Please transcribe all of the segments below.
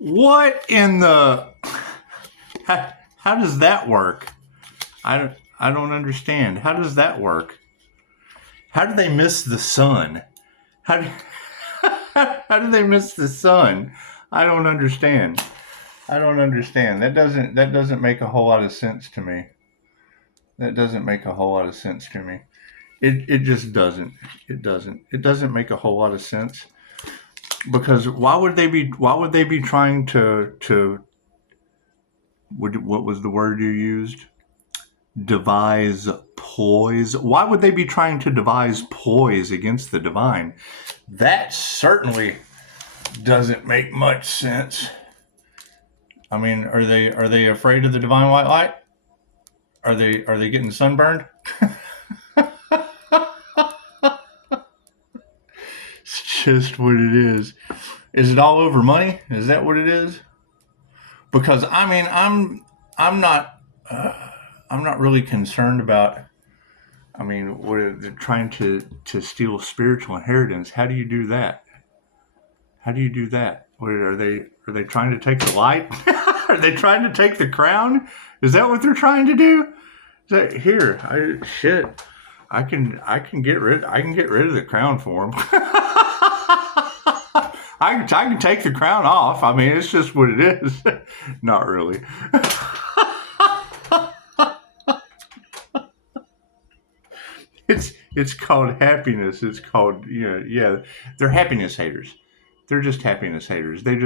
What in the... How does that work? I don't understand. How does that work? How do they miss the sun? How do they miss the sun? I don't understand. I don't understand. That doesn't make a whole lot of sense to me. That doesn't make a whole lot of sense to me. It just doesn't. It doesn't. It doesn't make a whole lot of sense. Because why would they be trying to what was the word you used? Devise ploys. Why would they be trying to devise ploys against the divine? That certainly doesn't make much sense. I mean, are they afraid of the divine white light? Are they getting sunburned? It's just what it is. Is it all over money? Is that what it is? Because I mean, I'm not really concerned about. I mean, what they're trying to steal spiritual inheritance. How do you do that? How do you do that? What, are they trying to take the light? Are they trying to take the crown? Is that what they're trying to do? Is that, here, I can get rid of the crown for them. I can take the crown off. I mean, it's just what it is. Not really. It's called happiness. It's called, yeah. They're happiness haters. They're just happiness haters. They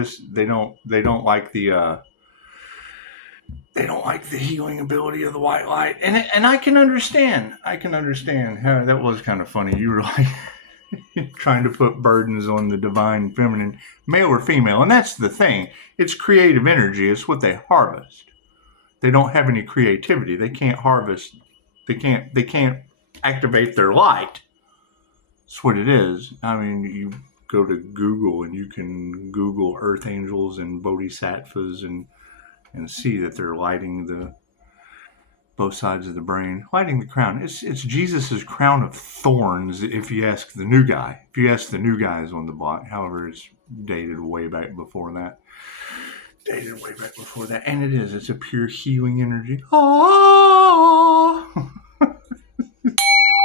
don't like the healing ability of the white light. And I can understand. How that was kind of funny. You were like trying to put burdens on the divine feminine, male or female. And that's the thing. It's creative energy. It's what they harvest. They don't have any creativity. They can't harvest. They can't activate their light. That's what it is. I mean, you go to Google and you can Google earth angels and bodhisattvas and see that they're lighting both sides of the brain, lighting the crown. It's Jesus's crown of thorns. If you ask the new guy, guys on the block, however, it's dated way back before that. And it's a pure healing energy. Oh.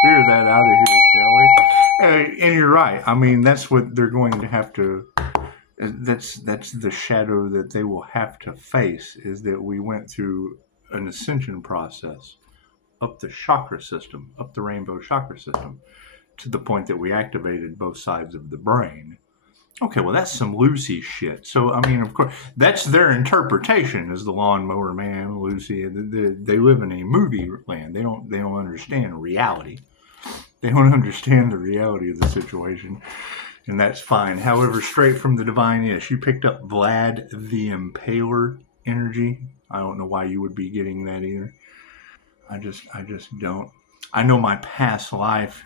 Clear that out of here, shall we? And you're right. I mean, that's what they're going to have to. That's the shadow that they will have to face. Is that we went through an ascension process up the chakra system, up the rainbow chakra system, to the point that we activated both sides of the brain. Okay, well, that's some Lucy shit. So, I mean, of course, that's their interpretation as the lawnmower man, Lucy. They live in a movie land. They don't understand reality. They don't understand the reality of the situation, and that's fine. However, straight from the divine, yes, you picked up Vlad the Impaler energy. I don't know why you would be getting that either. I just don't. I know my past life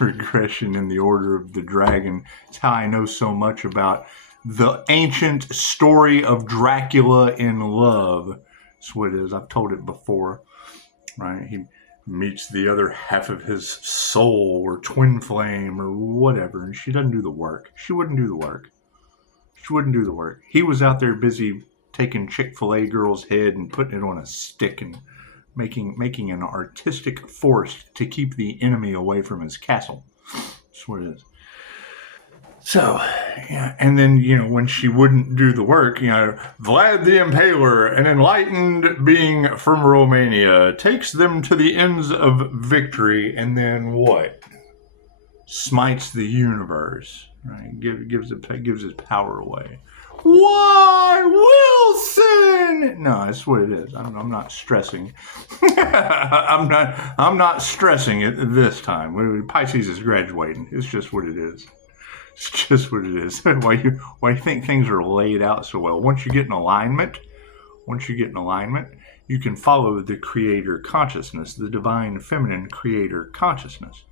regression in the Order of the Dragon. It's how I know so much about the ancient story of Dracula in love. That's what it is. I've told it before, right? He meets the other half of his soul or twin flame or whatever, and she doesn't do the work. She wouldn't do the work. He was out there busy taking Chick-fil-A girl's head and putting it on a stick and making an artistic force to keep the enemy away from his castle. That's what it is. So, yeah, and then, when she wouldn't do the work, Vlad the Impaler, an enlightened being from Romania, takes them to the ends of victory, and then what? Smites the universe, right? Gives his power away. Why, Wilson? No, that's what it is. I'm not stressing. I'm not stressing it this time. Pisces is graduating. It's just what it is. It's just what it is. Why you think things are laid out so well? Once you get in alignment, you can follow the creator consciousness, the divine feminine creator consciousness.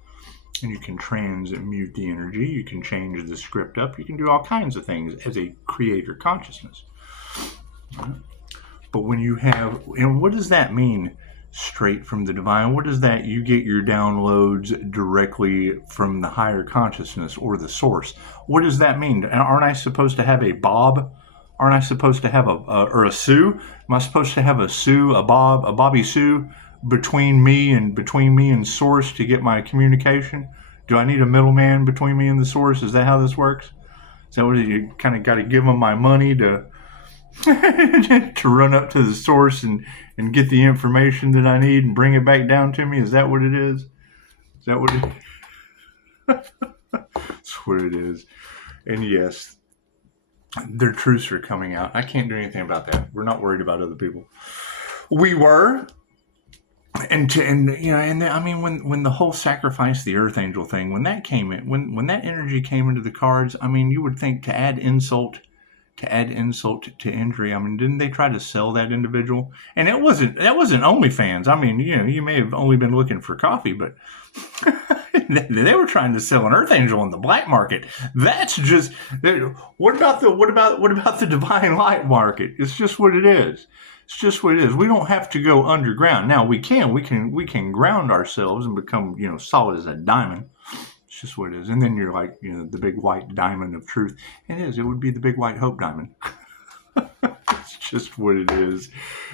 And you can transmute the energy. You can change the script up. You can do all kinds of things as a creator consciousness. But when you have, and what does that mean? Straight from the divine. What is that? You get your downloads directly from the higher consciousness or the source. What does that mean? Aren't I supposed to have a Bob? Aren't I supposed to have a Sue? Am I supposed to have a Sue, a Bobby Sue between me and source to get my communication? Do I need a middleman between me and the source? Is that how this works? Is that what you kind of got to give them my money to to run up to the source and get the information that I need and bring it back down to me? Is that what it is? Is that what it That's what it is. And yes, their truths are coming out. I can't do anything about that. We're not worried about other people. We were, I mean, when the whole sacrifice the Earth Angel thing, when that came in, when that energy came into the cards, I mean, you would think to add insult to injury. I mean, didn't they try to sell that individual? And that wasn't OnlyFans. I mean, you may have only been looking for coffee, but they were trying to sell an Earth Angel in the black market. That's just what about the divine light market? It's just what it is. It's just what it is. We don't have to go underground. Now we can ground ourselves and become solid as a diamond. It's just what it is. And then you're like the big white diamond of truth. It would be the big white hope diamond. It's just what it is.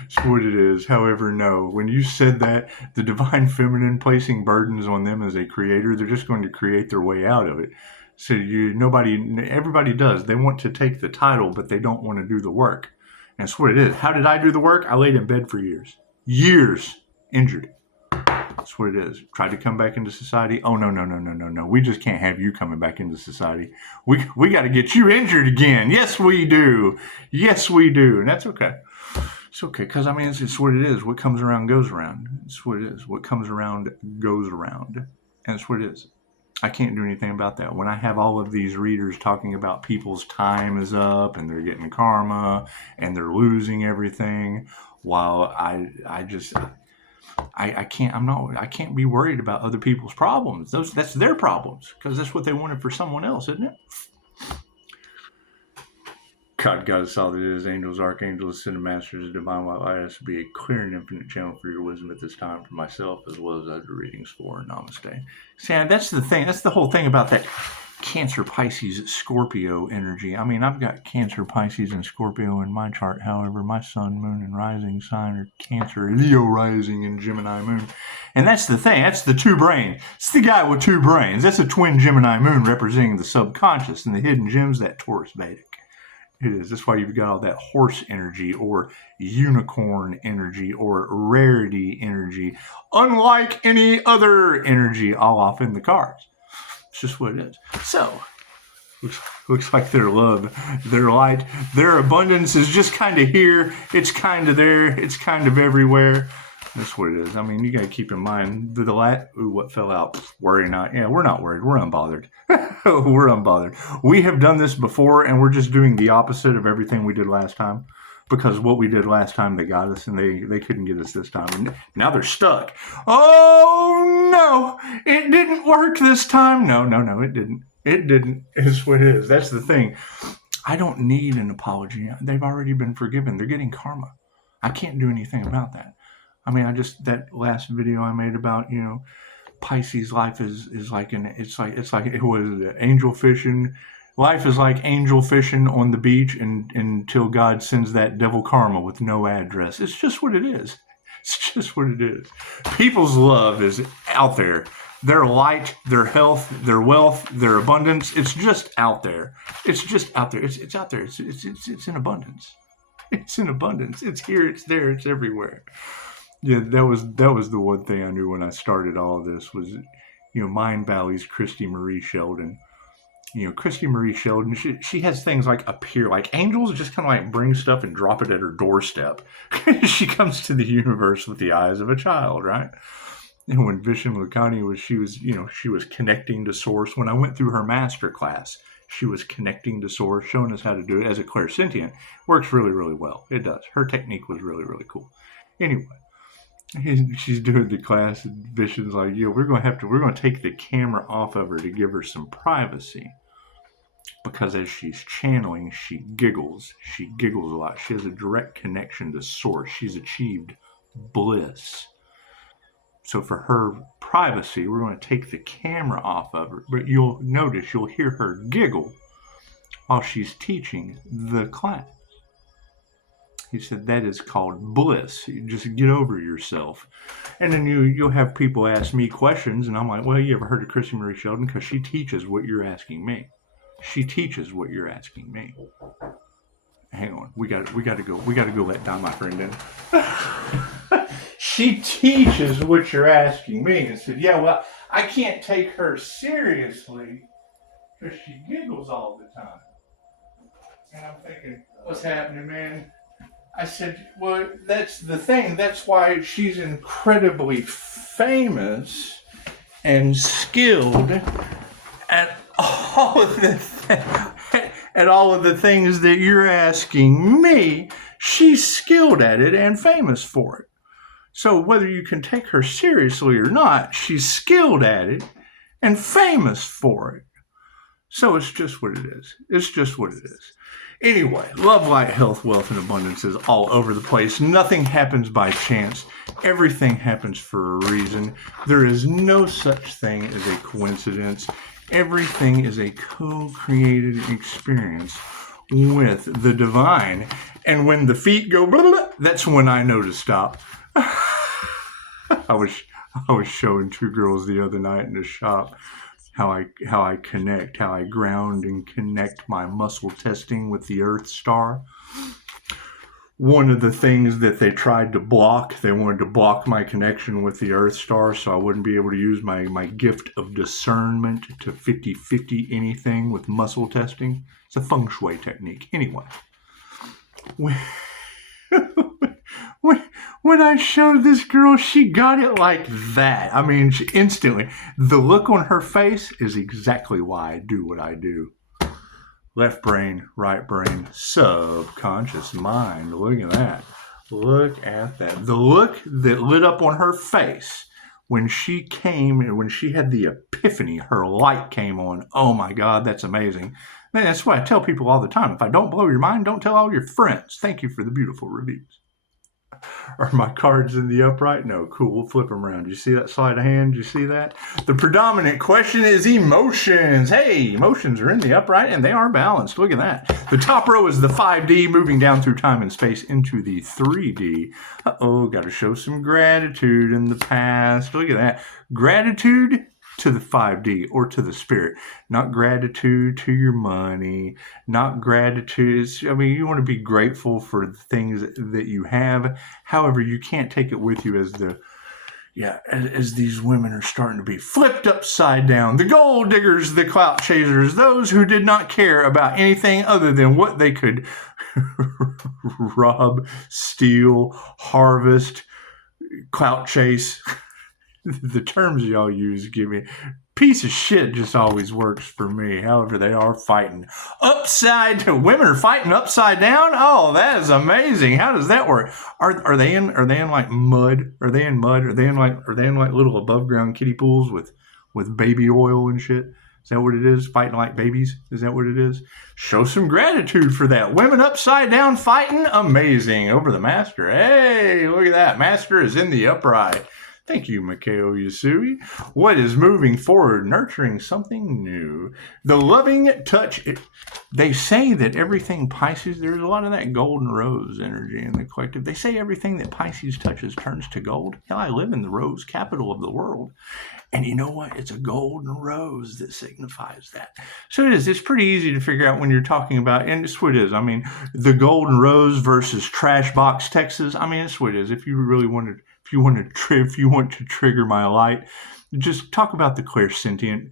It's what it is. However, no, when you said that, the divine feminine placing burdens on them as a creator, they're just going to create their way out of it. So everybody does. They want to take the title, but they don't want to do the work. And that's what it is. How did I do the work? I laid in bed for years, injured. That's what it is. Tried to come back into society. Oh, no. We just can't have you coming back into society. We got to get you injured again. Yes, we do. And that's okay. It's okay. Because, I mean, it's what it is. What comes around goes around. It's what it is. What comes around goes around. And it's what it is. I can't do anything about that. When I have all of these readers talking about people's time is up and they're getting karma and they're losing everything, while I can't be worried about other people's problems. That's their problems, because that's what they wanted for someone else, isn't it? God us all that is, angels, archangels, ascended masters, divine light, us to be a clear and infinite channel for your wisdom at this time for myself as well as other readings for Namaste. See, that's the thing. That's the whole thing about that Cancer, Pisces, Scorpio energy. I mean, I've got Cancer, Pisces, and Scorpio in my chart. However, my sun, moon, and rising sign are Cancer, Leo rising, and Gemini moon. And that's the thing. That's the two brain. It's the guy with two brains. That's a twin Gemini moon representing the subconscious and the hidden gems, that Taurus Vedic. It is. That's why you've got all that horse energy or unicorn energy or rarity energy, unlike any other energy all off in the cards. It's just what it is. So, looks like their love, their light, their abundance is just kind of here. It's kind of there. It's kind of everywhere. That's what it is. I mean, you got to keep in mind what fell out? Worry not. Yeah, we're not worried. We're unbothered. We're unbothered. We have done this before, and we're just doing the opposite of everything we did last time. Because what we did last time, they got us, and they couldn't get us this time. And now they're stuck. Oh, no. It didn't work this time. No, it didn't. It didn't. It's what it is. That's the thing. I don't need an apology. They've already been forgiven. They're getting karma. I can't do anything about that. I mean, that last video I made about, Pisces life is like it was angel fishing. Life is like angel fishing on the beach until God sends that devil karma with no address. It's just what it is. It's just what it is. People's love is out there. Their light, their health, their wealth, their abundance. It's just out there. It's just out there. It's out there. It's in abundance. It's in abundance. It's here. It's there. It's everywhere. Yeah, that was the one thing I knew when I started all of this was, Mind Valley's Christy Marie Sheldon. Christy Marie Sheldon, she has things like appear, like angels just kind of like bring stuff and drop it at her doorstep. She comes to the universe with the eyes of a child, right? And when Vishen Lakhiani she was connecting to source. When I went through her master class, she was connecting to source, showing us how to do it as a clairsentient. Works really, really well. It does. Her technique was really, really cool. Anyway. She's doing the class, and Vishen's like, we're going to take the camera off of her to give her some privacy. Because as she's channeling, she giggles. She giggles a lot. She has a direct connection to source. She's achieved bliss. So for her privacy, we're going to take the camera off of her. But you'll hear her giggle while she's teaching the class. He said, that is called bliss. You just get over yourself. And then you'll have people ask me questions, and I'm like, well, you ever heard of Chrissy Marie Sheldon? Because she teaches what you're asking me. She teaches what you're asking me. Hang on, we got to go let down my friend in. She teaches what you're asking me. And said, yeah, well, I can't take her seriously because she giggles all the time. And I'm thinking, what's happening, man? I said, well, that's the thing. That's why she's incredibly famous and skilled at all of the things that you're asking me. She's skilled at it and famous for it. So whether you can take her seriously or not, she's skilled at it and famous for it. So it's just what it is. It's just what it is. Anyway, love, light, health, wealth, and abundance is all over the place. Nothing happens by chance. Everything happens for a reason. There is no such thing as a coincidence. Everything is a co-created experience with the divine. And when the feet go blah, blah, blah, that's when I know to stop. I was showing two girls the other night in the shop how I connect, how I ground and connect my muscle testing with the Earth Star. One of the things that they tried to block, they wanted to block my connection with the Earth Star so I wouldn't be able to use my gift of discernment to 50-50 anything with muscle testing. It's a feng shui technique. Anyway, when I showed this girl, she got it like that. I mean, she instantly. The look on her face is exactly why I do what I do. Left brain, right brain, subconscious mind. Look at that. Look at that. The look that lit up on her face when she came, when she had the epiphany, her light came on. Oh my God, that's amazing. Man, that's why I tell people all the time. If I don't blow your mind, don't tell all your friends. Thank you for the beautiful reviews. Are my cards in the upright? No. Cool. We'll flip them around. You see that sleight of hand? You see that? The predominant question is emotions. Hey, emotions are in the upright and they are balanced. Look at that. The top row is the 5D moving down through time and space into the 3D. Uh-oh, got to show some gratitude in the past. Look at that. Gratitude to the 5D or to the spirit, not gratitude to your money, not gratitude. I mean, you want to be grateful for the things that you have. However, you can't take it with you as these women are starting to be flipped upside down. The gold diggers, the clout chasers, those who did not care about anything other than what they could rob, steal, harvest, clout chase. The terms y'all use give me piece of shit just always works for me. However, they are fighting upside down. Women are fighting upside down. Oh, that is amazing. How does that work? Are they in like mud? Are they in mud? Are they in like little above ground kiddie pools with baby oil and shit? Is that what it is? Fighting like babies? Is that what it is? Show some gratitude for that. Women upside down fighting. Amazing. Over the master. Hey, look at that. Master is in the upright. Thank you, Mikao Yasui. What is moving forward? Nurturing something new. The loving touch. They say that everything Pisces, there's a lot of that golden rose energy in the collective. They say everything that Pisces touches turns to gold. Hell, I live in the rose capital of the world. And you know what? It's a golden rose that signifies that. So it is. It's pretty easy to figure out when you're talking about, and it's what it is. I mean, the golden rose versus trash box Texas. I mean, it's what it is. If you really wanted, if you want to trigger my light, just talk about the clairsentient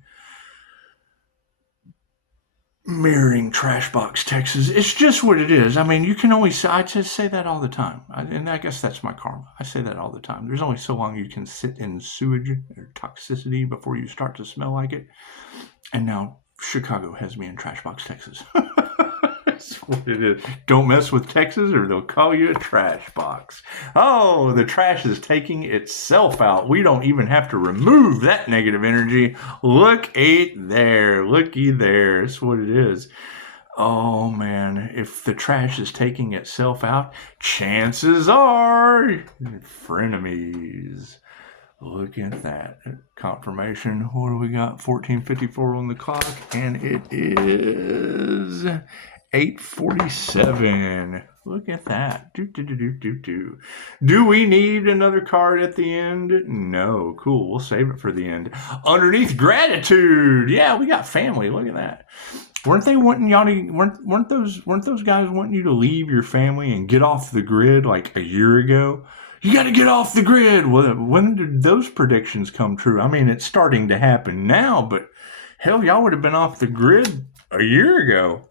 mirroring trash box Texas. It's just what it is. I mean, you can only say, I just say that all the time. And I guess that's my karma. I say that all the time. There's only so long you can sit in sewage or toxicity before you start to smell like it. And now Chicago has me in trash box Texas. That's what it is. Don't mess with Texas or they'll call you a trash box. Oh, the trash is taking itself out. We don't even have to remove that negative energy. Looky there. That's what it is. Oh, man. If the trash is taking itself out, chances are frenemies. Look at that. Confirmation. What do we got? 14:54 on the clock. And it is 847. Look at that. Do we need another card at the end? No. Cool. We'll save it for the end. Underneath gratitude. Yeah, we got family. Look at that. Weren't they wanting y'all to? Weren't those guys wanting you to leave your family and get off the grid like a year ago? You got to get off the grid. Well, when did those predictions come true? I mean, it's starting to happen now, but hell, y'all would have been off the grid a year ago.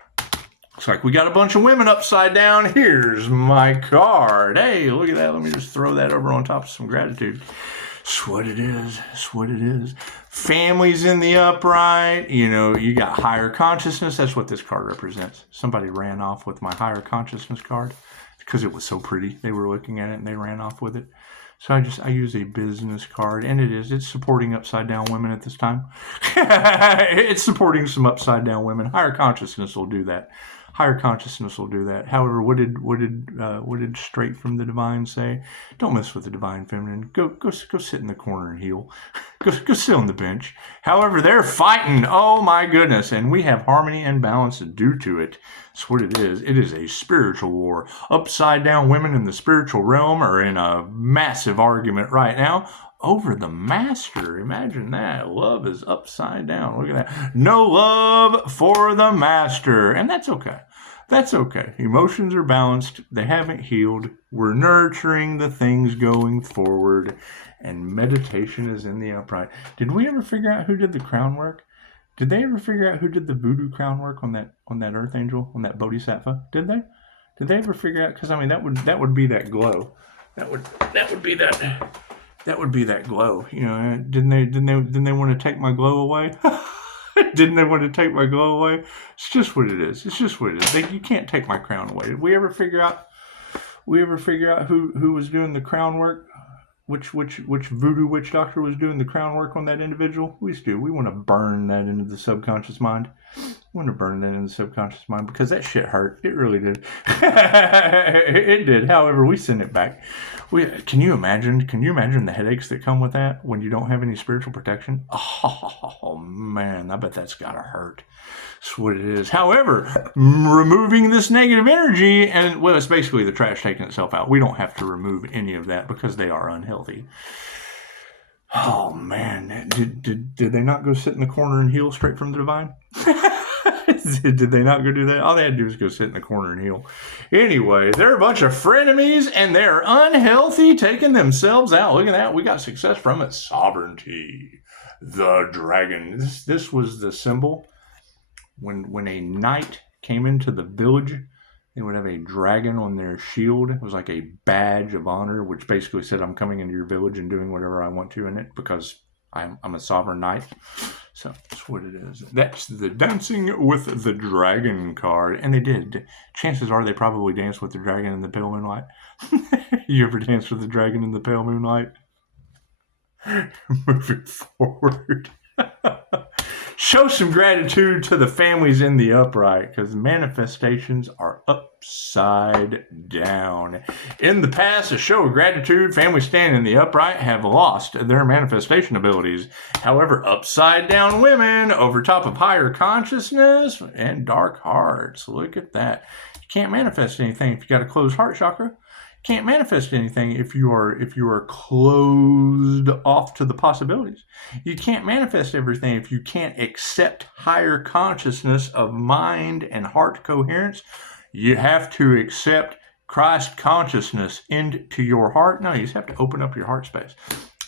Looks like we got a bunch of women upside down. Here's my card. Hey, look at that. Let me just throw that over on top of some gratitude. It's what it is. It's what it is. Families in the upright. You know, you got higher consciousness. That's what this card represents. Somebody ran off with my higher consciousness card because it was so pretty. They were looking at it and they ran off with it. So I use a business card, and it's supporting upside down women at this time. It's supporting some upside down women. Higher consciousness will do that. Higher consciousness will do that. However, what did Straight from the Divine say? Don't mess with the Divine Feminine. Go sit in the corner and heal. Go sit on the bench. However, they're fighting. Oh my goodness, and we have harmony and balance due to it. That's what it is. It is a spiritual war. Upside down women in the spiritual realm are in a massive argument right now over the master. Imagine that. Love is upside down. Look at that. No love for the master. And that's okay. That's okay. Emotions are balanced. They haven't healed. We're nurturing the things going forward. And meditation is in the upright. Did we ever figure out who did the crown work? Did they ever figure out who did the voodoo crown work on that earth angel, on that bodhisattva? Did they? Did they ever figure out? Because I mean, that would be that glow. That would be that. That would be that glow, you know. Didn't they want to take my glow away? Didn't they want to take my glow away? It's just what it is. It's just what it is. You can't take my crown away. Did we ever figure out? Who was doing the crown work? Which voodoo witch doctor was doing the crown work on that individual? We want to burn that into the subconscious mind. We want to burn that in the subconscious mind because that shit hurt. It really did. It did. However, we sent it back. Can you imagine the headaches that come with that when you don't have any spiritual protection? Oh man, I bet that's gotta hurt. That's what it is. However, removing this negative energy, and well, it's basically the trash taking itself out. We don't have to remove any of that because they are unhealthy. Oh man, did they not go sit in the corner and heal straight from the divine? Did they not go do that? All they had to do was go sit in the corner and heal. Anyway, they're a bunch of frenemies and they're unhealthy, taking themselves out. Look at that. We got success from it. Sovereignty. The dragon. This was the symbol. When a knight came into the village, they would have a dragon on their shield. It was like a badge of honor, which basically said, I'm coming into your village and doing whatever I want to in it because I'm a sovereign knight. So that's what it is. That's the Dancing with the Dragon card. And they did. Chances are they probably danced with the dragon in the pale moonlight. You ever danced with the dragon in the pale moonlight? Moving forward. Show some gratitude to the families in the upright because manifestations are upside down. In the past, a show of gratitude, families standing in the upright have lost their manifestation abilities. However, upside down women over top of higher consciousness and dark hearts. Look at that. You can't manifest anything if you got a closed heart chakra. Can't manifest anything if you are closed off to the possibilities. You can't manifest everything if you can't accept higher consciousness of mind and heart coherence. You have to accept Christ consciousness into your heart. No, you just have to open up your heart space.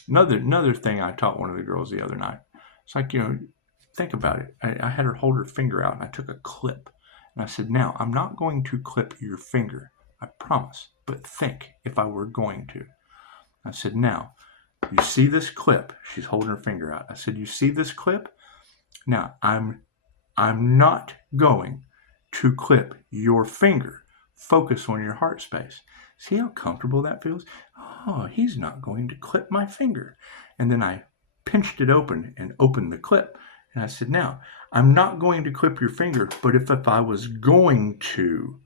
Another thing I taught one of the girls the other night. It's like, think about it. I had her hold her finger out and I took a clip. And I said, now, I'm not going to clip your finger. I promise. But think if I were going to. I said, now, you see this clip? She's holding her finger out. I said, you see this clip? Now, I'm not going to clip your finger. Focus on your heart space. See how comfortable that feels? Oh, he's not going to clip my finger. And then I pinched it open and opened the clip. And I said, now, I'm not going to clip your finger, but if I was going to,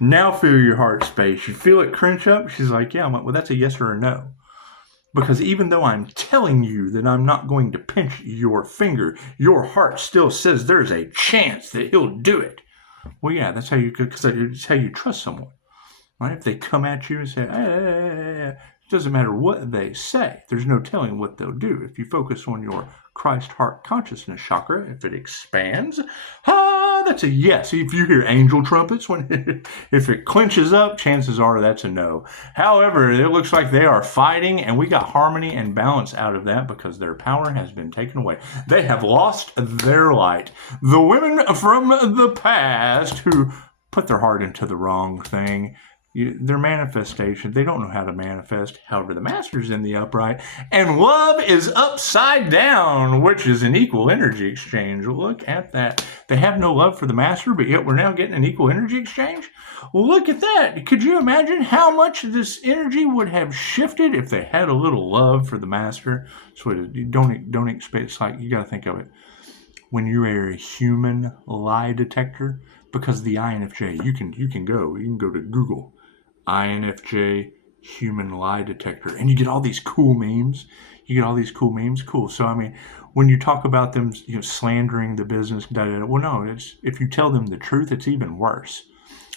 now feel your heart space. You feel it crunch up? She's like, yeah. I'm like, well, that's a yes or a no. Because even though I'm telling you that I'm not going to pinch your finger, your heart still says there's a chance that he'll do it. Well, yeah, that's how you trust someone, right? If they come at you and say, it doesn't matter what they say. There's no telling what they'll do. If you focus on your Christ heart consciousness chakra, if it expands, that's a yes. If you hear angel trumpets, if it clenches up, chances are that's a no. However, it looks like they are fighting, and we got harmony and balance out of that because their power has been taken away. They have lost their light. The women from the past who put their heart into the wrong thing, their manifestation, they don't know how to manifest. However, the master's in the upright, and love is upside down, which is an equal energy exchange. Look at that. They have no love for the master, but yet we're now getting an equal energy exchange. Look at that. Could you imagine how much this energy would have shifted if they had a little love for the master? So don't expect. It's like, you got to think of it. When you are a human lie detector, because the INFJ, you can go to Google, INFJ human lie detector, and you get all these cool memes. Cool. So I mean, when you talk about them, slandering the business, well, no, it's, if you tell them the truth, it's even worse.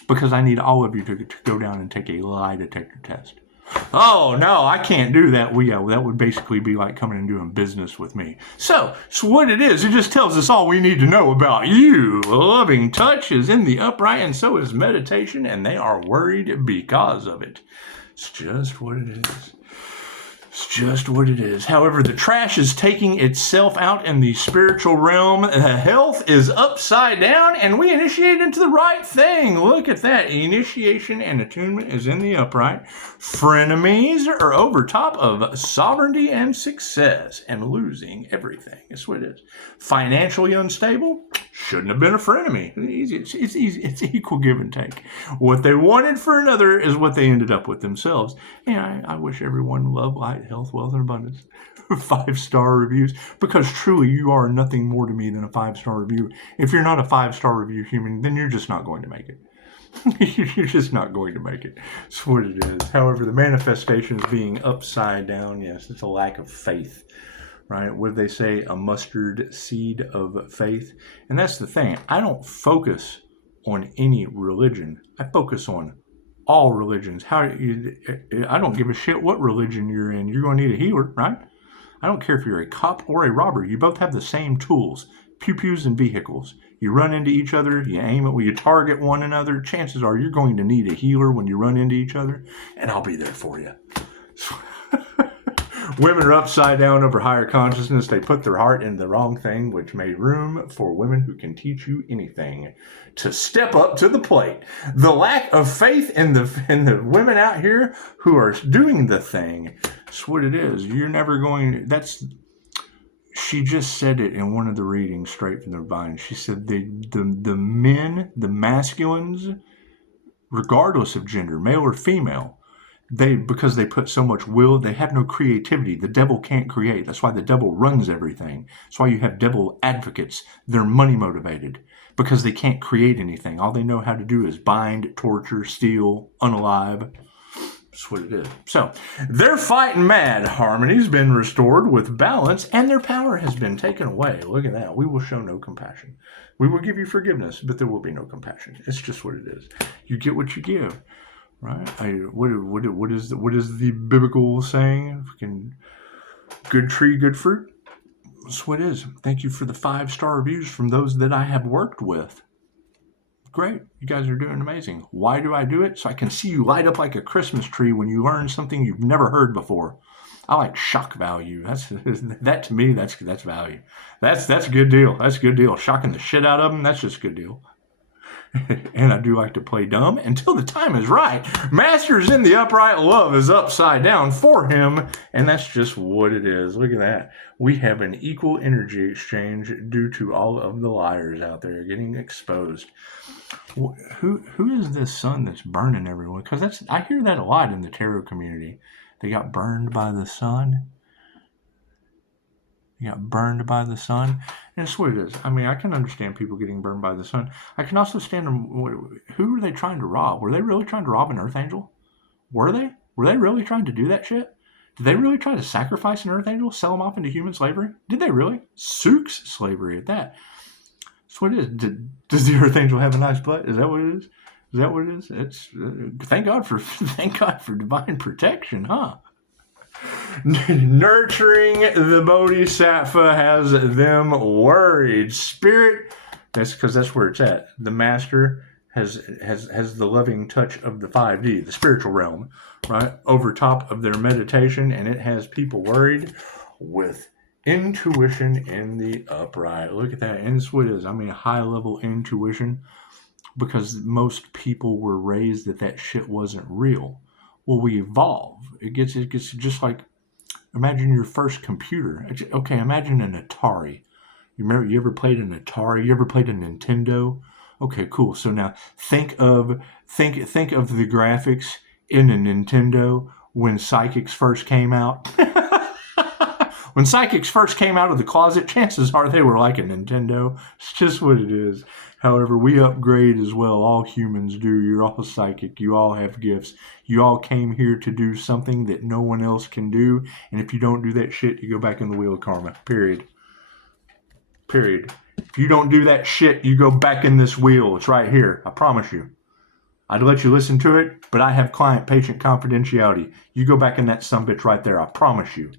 Because I need all of you to go down and take a lie detector test. Oh, no, I can't do that. Well, yeah, that would basically be like coming and doing business with me. So what it is, it just tells us all we need to know about you. Loving touch is in the upright, and so is meditation, and they are worried because of it. It's just what it is. However, the trash is taking itself out in the spiritual realm. Health is upside down, and we initiate into the right thing. Look at that. Initiation and attunement is in the upright. Frenemies are over top of sovereignty and success and losing everything. That's what it is. Financially unstable? Shouldn't have been a frenemy. It's easy. It's equal give and take. What they wanted for another is what they ended up with themselves. And I wish everyone loved light, health, wealth, and abundance. 5-star reviews, because truly you are nothing more to me than a 5-star review. If you're not a 5-star review human, then you're just not going to make it. You're just not going to make it. That's what it is. However, the manifestation is being upside down. Yes, it's a lack of faith. Right? What do they say? A mustard seed of faith. And that's the thing. I don't focus on any religion. I focus on all religions. I don't give a shit what religion you're in. You're going to need a healer, right? I don't care if you're a cop or a robber. You both have the same tools, pew-pews and vehicles. You run into each other, you aim it, you target one another. Chances are you're going to need a healer when you run into each other, and I'll be there for you. Women are upside down over higher consciousness. They put their heart in the wrong thing, which made room for women who can teach you anything to step up to the plate. The lack of faith in the women out here who are doing the thing. That's what it is. You're never going. She just said it in one of the readings straight from the divine. She said the men, the masculines, regardless of gender, male or female, because they put so much will, they have no creativity. The devil can't create. That's why the devil runs everything. That's why you have devil advocates. They're money motivated because they can't create anything. All they know how to do is bind, torture, steal, unalive. That's what it is. So they're fighting mad. Harmony's been restored with balance, and their power has been taken away. Look at that. We will show no compassion. We will give you forgiveness, but there will be no compassion. It's just what it is. You get what you give. Right? What is the biblical saying? Good tree, good fruit. That's what it is. Thank you for the 5-star reviews from those that I have worked with. Great. You guys are doing amazing. Why do I do it? So I can see you light up like a Christmas tree when you learn something you've never heard before. I like shock value. That to me, that's value. That's a good deal. That's a good deal. Shocking the shit out of them, that's just a good deal. And I do like to play dumb until the time is right. Master's in the upright, love is upside down for him, and that's just what it is. Look at that. We have an equal energy exchange due to all of the liars out there getting exposed. Who is this sun that's burning everyone? Because I hear that a lot in the tarot community. They got burned by the sun. You got burned by the sun. And that's what it is. I mean, I can understand people getting burned by the sun. I can also stand them. Who were they trying to rob? Were they really trying to rob an Earth Angel? Were they? Were they really trying to do that shit? Did they really try to sacrifice an Earth Angel, sell them off into human slavery? Did they really? Sook's slavery at that. That's what it is. Does the Earth Angel have a nice butt? Is that what it is? Is that what it is? It's thank God for divine protection, huh? Nurturing the Bodhisattva has them worried. Spirit, that's because that's where it's at. The master has the loving touch of the 5D, the spiritual realm, right, over top of their meditation, and it has people worried with intuition in the upright. Look at that. And it's what it is. I mean, high-level intuition, because most people were raised that shit wasn't real. Well, we evolve. It gets just like, imagine your first computer. Okay, imagine an Atari. You ever played an Atari? You ever played a Nintendo? Okay, cool. So now think of the graphics in a Nintendo when Psychics first came out. When Psychics first came out of the closet, chances are they were like a Nintendo. It's just what it is. However, we upgrade as well. All humans do. You're all psychic. You all have gifts. You all came here to do something that no one else can do. And if you don't do that shit, you go back in the wheel of karma. Period. If you don't do that shit, you go back in this wheel. It's right here. I promise you. I'd let you listen to it, but I have client-patient confidentiality. You go back in that sumbitch right there. I promise you.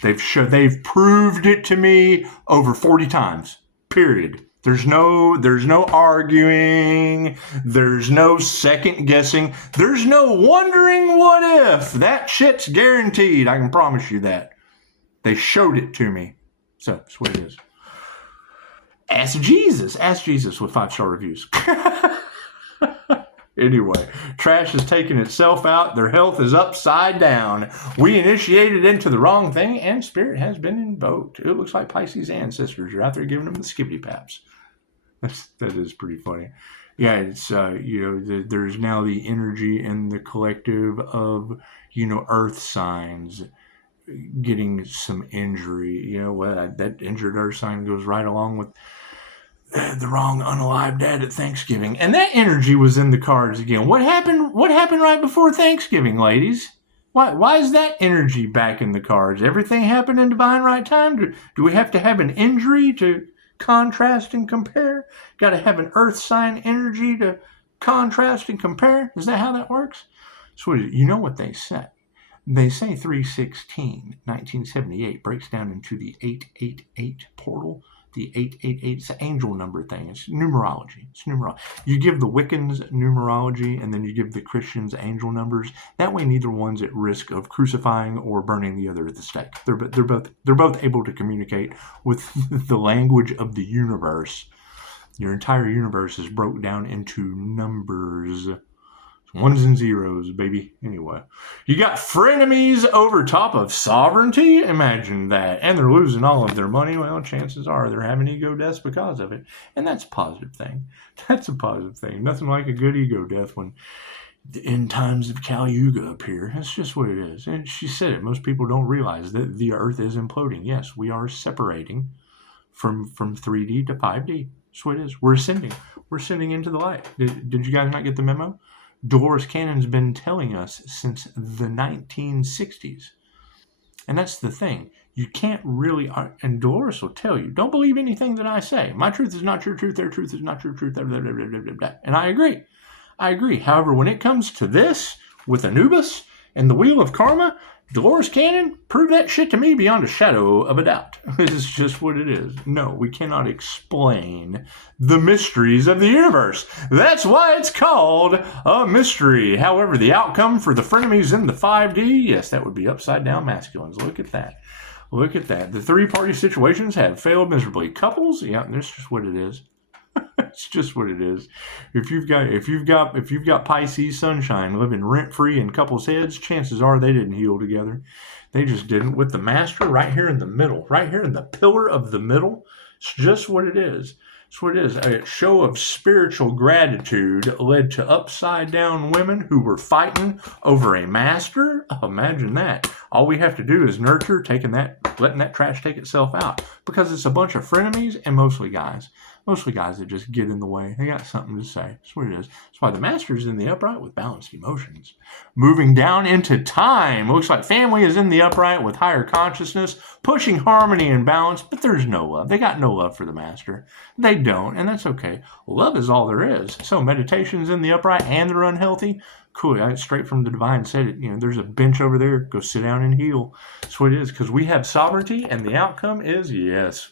They've proved it to me over 40 times. Period. There's no arguing. There's no second guessing. There's no wondering what if. That shit's guaranteed. I can promise you that. They showed it to me. So that's what it is. Ask Jesus. Ask Jesus with 5-star reviews. Anyway, trash has taken itself out. Their health is upside down. We initiated into the wrong thing, and spirit has been invoked. It looks like Pisces ancestors are out there giving them the skibbity paps. That is pretty funny. Yeah, it's there's now the energy in the collective of earth signs getting some injury. That injured earth sign goes right along with the wrong unalive dad at Thanksgiving. And that energy was in the cards again. What happened right before Thanksgiving, ladies? Why is that energy back in the cards? Everything happened in divine right time? Do we have to have an injury to contrast and compare? Got to have an earth sign energy to contrast and compare? Is that how that works? So you know what they say. They say 3/16/1978 breaks down into the 888 portal. The 888, it's an angel number thing. It's numerology. You give the Wiccans numerology, and then you give the Christians angel numbers. That way, neither one's at risk of crucifying or burning the other at the stake. They're both able to communicate with the language of the universe. Your entire universe is broke down into numbers. Ones and zeros, baby. Anyway, you got frenemies over top of sovereignty. Imagine that. And they're losing all of their money. Well, chances are they're having ego deaths because of it. And that's a positive thing. That's a positive thing. Nothing like a good ego death when in times of Kali Yuga appear. That's just what it is. And she said it. Most people don't realize that the earth is imploding. Yes, we are separating from 3D to 5D. That's what it is. We're ascending. We're ascending into the light. Did you guys not get the memo? Dolores Cannon's been telling us since the 1960s. And that's the thing. You can't really, and Dolores will tell you, don't believe anything that I say. My truth is not your truth, their truth is not your truth, blah, blah, blah, blah, blah, blah. And I agree. However, when it comes to this, with Anubis and the Wheel of Karma, Dolores Cannon proved that shit to me beyond a shadow of a doubt. It's just what it is. No, we cannot explain the mysteries of the universe. That's why it's called a mystery. However, the outcome for the frenemies in the 5D, yes, that would be upside down masculines. Look at that. The 3-party situations have failed miserably. Couples, yeah, that's just what it is. It's just what it is. If you've got Pisces sunshine living rent free in couples' heads, chances are they didn't heal together. They just didn't. With the master right here in the middle, right here in the pillar of the middle, it's just what it is. It's what it is. A show of spiritual gratitude led to upside down women who were fighting over a master. Oh, imagine that. All we have to do is nurture, letting that trash take itself out, because it's a bunch of frenemies and mostly guys that just get in the way. They got something to say. That's what it is. That's why the master's in the upright with balanced emotions. Moving down into time. Looks like family is in the upright with higher consciousness, pushing harmony and balance, but there's no love. They got no love for the master. They don't, and that's okay. Love is all there is. So meditation's in the upright and they're unhealthy. Cool. Straight from the divine said it. There's a bench over there. Go sit down and heal. That's what it is, because we have sovereignty, and the outcome is yes.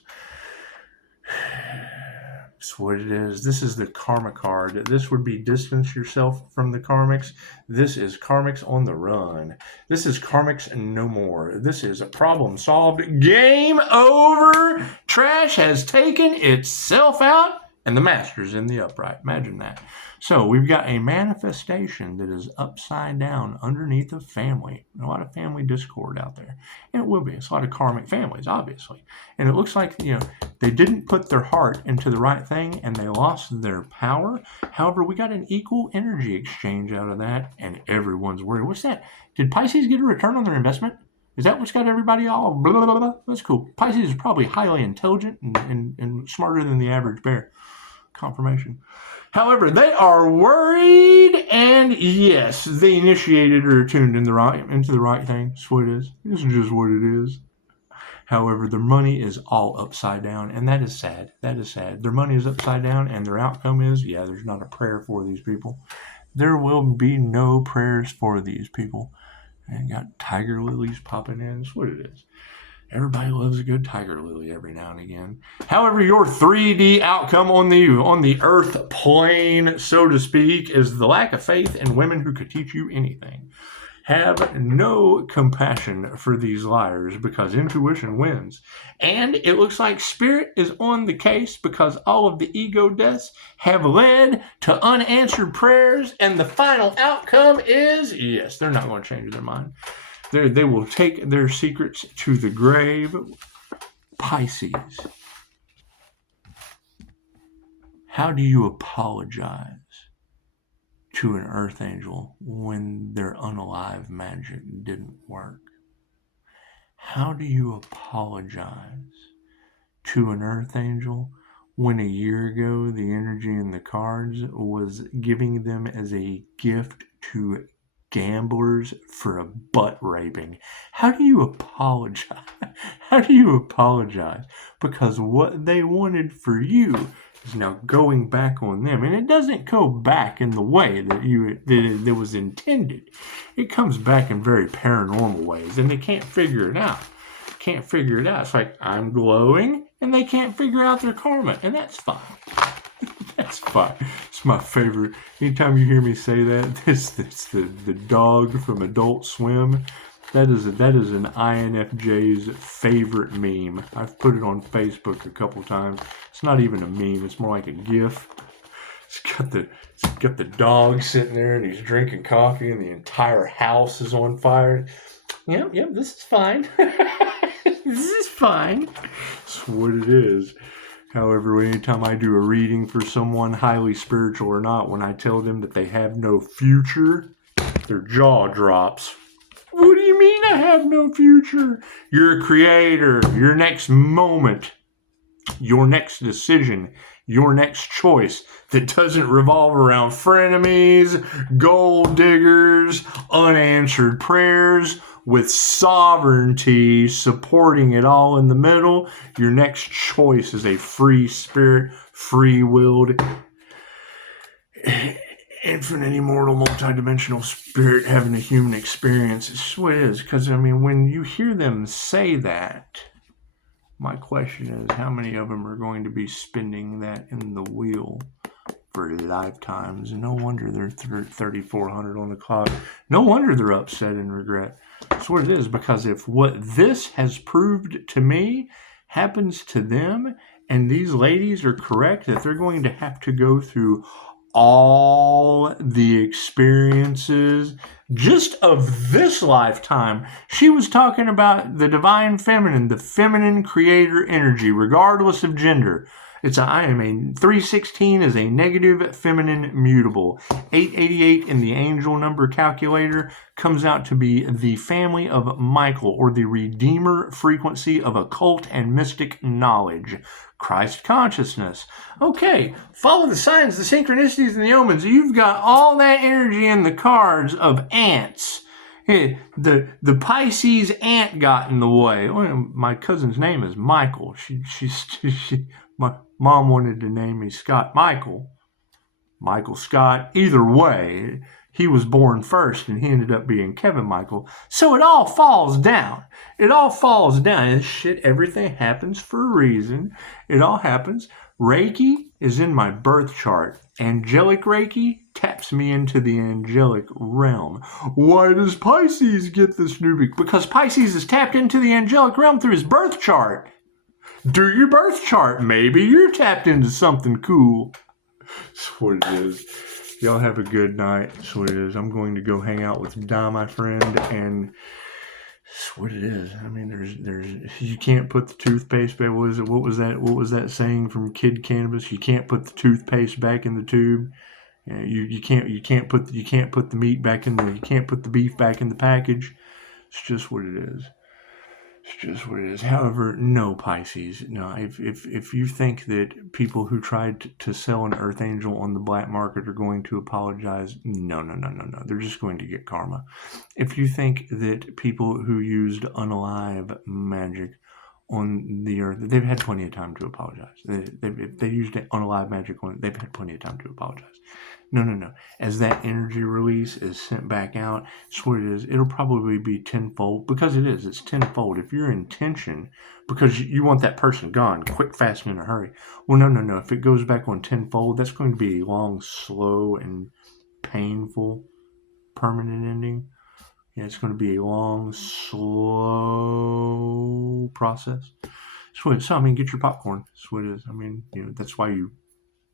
That's what it is. This is the karma card. This would be distance yourself from the karmics. This is karmics on the run. This is karmics no more. This is a problem solved. Game over. Trash has taken itself out, and the master's in the upright. Imagine that. So we've got a manifestation that is upside down underneath a family. A lot of family discord out there. And it will be. It's a lot of karmic families, obviously. And it looks like, they didn't put their heart into the right thing and they lost their power. However, we got an equal energy exchange out of that, and everyone's worried. What's that? Did Pisces get a return on their investment? Is that what's got everybody all blah, blah, blah, blah? That's cool. Pisces is probably highly intelligent and smarter than the average bear. Confirmation. However, they are worried, and yes, they initiated or tuned into the right thing. That's what it is. This is just what it is. However, their money is all upside down, and that is sad. That is sad. Their money is upside down, and their outcome is, there's not a prayer for these people. There will be no prayers for these people. And got tiger lilies popping in. That's what it is. Everybody loves a good tiger lily every now and again. However, your 3D outcome on the earth plane, so to speak, is the lack of faith in women who could teach you anything. Have no compassion for these liars, because intuition wins. And it looks like spirit is on the case, because all of the ego deaths have led to unanswered prayers, and the final outcome is, yes, they're not going to change their mind. They will take their secrets to the grave. Pisces. How do you apologize to an earth angel when their unalive magic didn't work? How do you apologize to an earth angel when a year ago the energy in the cards was giving them as a gift to gamblers for a butt raping? How do you apologize? How do you apologize? Because what they wanted for you is now going back on them, and it doesn't go back in the way that was intended. It comes back in very paranormal ways, and they can't figure it out. It's like, I'm glowing, and they can't figure out their karma, and that's fine. That's fine. It's my favorite. Anytime you hear me say that, it's the dog from Adult Swim. That is an INFJ's favorite meme. I've put it on Facebook a couple times. It's not even a meme. It's more like a GIF. It's got the dog sitting there, and he's drinking coffee, and the entire house is on fire. Yep, this is fine. This is fine. That's what it is. However, anytime I do a reading for someone, highly spiritual or not, when I tell them that they have no future, their jaw drops. What do you mean I have no future? You're a creator. Your next moment, your next decision, your next choice that doesn't revolve around frenemies, gold diggers, unanswered prayers, with sovereignty supporting it all in the middle. Your next choice is a free spirit, free-willed, infinite, immortal, multidimensional spirit having a human experience. It's what it is. Because, when you hear them say that, my question is, how many of them are going to be spinning that in the wheel for lifetimes? No wonder they're 3,400 on the clock. No wonder they're upset and regret. That's what it is, because if what this has proved to me happens to them, and these ladies are correct that they're going to have to go through all the experiences just of this lifetime. She was talking about the divine feminine, the feminine creator energy, regardless of gender. I am a 316 is a negative feminine mutable. 888 in the angel number calculator comes out to be the family of Michael, or the redeemer frequency of occult and mystic knowledge. Christ consciousness. Okay, follow the signs, the synchronicities, and the omens. You've got all that energy in the cards of ants. The Pisces ant got in the way. My cousin's name is Michael. My mom wanted to name me Scott Michael Scott. Either way, he was born first, and he ended up being Kevin Michael. So it all falls down. And shit, everything happens for a reason. It all happens. Reiki is in my birth chart. Angelic Reiki taps me into the angelic realm. Why does Pisces get this new? Because Pisces is tapped into the angelic realm through his birth chart. Do your birth chart. Maybe you're tapped into something cool. That's what it is. Y'all have a good night. That's what it is. I'm going to go hang out with Don, my friend, and that's what it is. I mean, there's you can't put the toothpaste back. What was that saying from Kid Cannabis? You can't put the toothpaste back in the tube. You can't put the meat back in you can't put the beef back in the package. It's just what it is. It's just what it is. However, no, Pisces. No, if you think that people who tried to sell an Earth Angel on the black market are going to apologize, no. They're just going to get karma. If you think that people who used unalive magic on the Earth, they've had plenty of time to apologize. If they used unalive magic on it, they've had plenty of time to apologize. No. As that energy release is sent back out, that's what it is. It'll probably be tenfold, because it is. It's tenfold. If your intention, because you want that person gone quick, fast, and in a hurry. Well, no. If it goes back on tenfold, that's going to be a long, slow, and painful permanent ending. Yeah, it's going to be a long, slow process. So I mean, get your popcorn. That's what it is. I mean, that's why you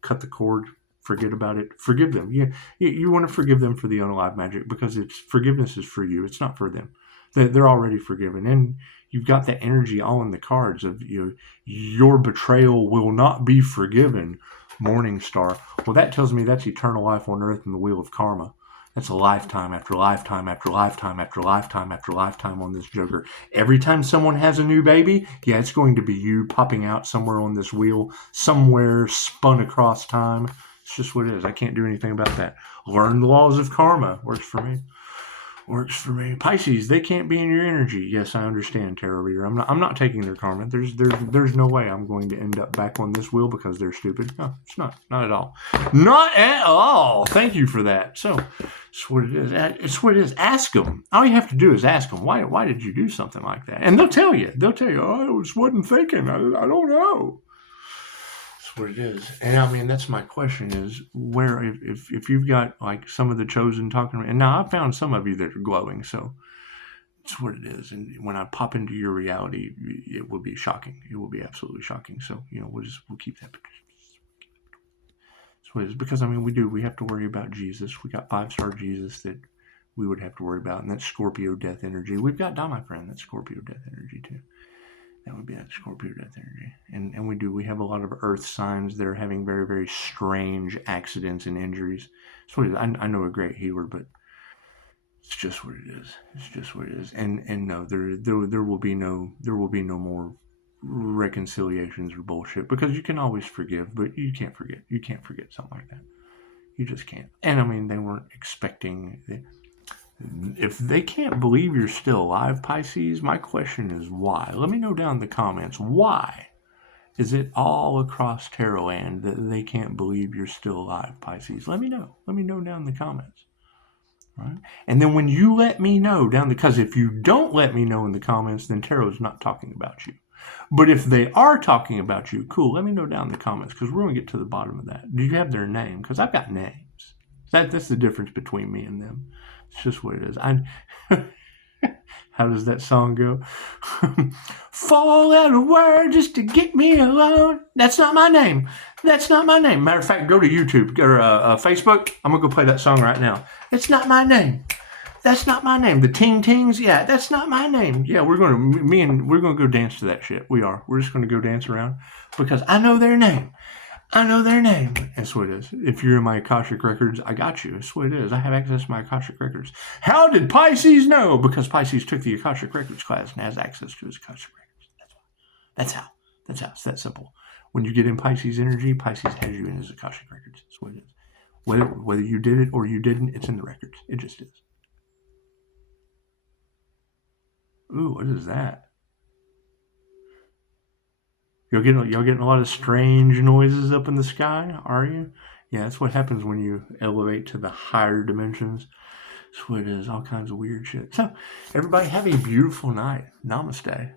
cut the cord. Forget about it. Forgive them. You want to forgive them for the unalive magic, because forgiveness is for you. It's not for them. They're already forgiven, and you've got that energy all in the cards of your betrayal will not be forgiven. Morning star. Well, that tells me that's eternal life on earth in the wheel of karma. That's a lifetime after lifetime after lifetime after lifetime after lifetime on this joker. Every time someone has a new baby, it's going to be you popping out somewhere on this wheel, somewhere spun across time. It's just what it is. I can't do anything about that. Learn the laws of karma. Works for me. Pisces, they can't be in your energy. Yes, I understand, Therory. I'm not taking their karma. There's no way I'm going to end up back on this wheel because they're stupid. No, it's not. Not at all. Not at all. Thank you for that. So, it's what it is. It's what it is. Ask them. All you have to do is ask them, why did you do something like that? And they'll tell you. I just wasn't thinking. I don't know. What it is. And I mean, that's my question is, where if you've got like some of the chosen talking, and now I've found some of you that are glowing, so it's what it is. And when I pop into your reality, it will be shocking. It will be absolutely shocking. So we'll keep that. That's what it is. Because I mean, we have to worry about Jesus. We got 5-star Jesus that we would have to worry about, and that's Scorpio death energy. We've got my friend, that's Scorpio death energy too. That would be that Scorpio death energy. And we have a lot of earth signs that are having very, very strange accidents and injuries. That's what it is. I know a great healer, but it's just what it is. It's just what it is. And no, there will be no more reconciliations or bullshit, because you can always forgive, but you can't forget. You can't forget something like that. You just can't. And I mean, they weren't expecting. If they can't believe you're still alive, Pisces, my question is why? Let me know down in the comments. Why is it all across Tarot land that they can't believe you're still alive, Pisces? Let me know. Let me know down in the comments. Right? And then when you let me know because if you don't let me know in the comments, then Tarot's not talking about you. But if they are talking about you, cool, let me know down in the comments, because we're going to get to the bottom of that. Do you have their name? Because I've got names. That's the difference between me and them. It's just what it is. How does that song go? 4-letter word just to get me alone. That's not my name. That's not my name. Matter of fact, go to YouTube or Facebook. I'm going to go play that song right now. It's not my name. that's not my name. The Ting Tings, yeah, that's not my name. Yeah, we're gonna go dance to that shit. We are. We're just gonna go dance around because I know their name. I know their name. That's what it is. If you're in my Akashic records, I got you. That's what it is. I have access to my Akashic records. How did Pisces know? Because Pisces took the Akashic records class and has access to his Akashic records. That's how. That's how. It's that simple. When you get in Pisces energy, Pisces has you in his Akashic records. That's what it is. Whether you did it or you didn't, it's in the records. It just is. Ooh, what is that? Y'all getting a lot of strange noises up in the sky, are you? Yeah, that's what happens when you elevate to the higher dimensions. That's what it is, all kinds of weird shit. So, everybody have a beautiful night. Namaste.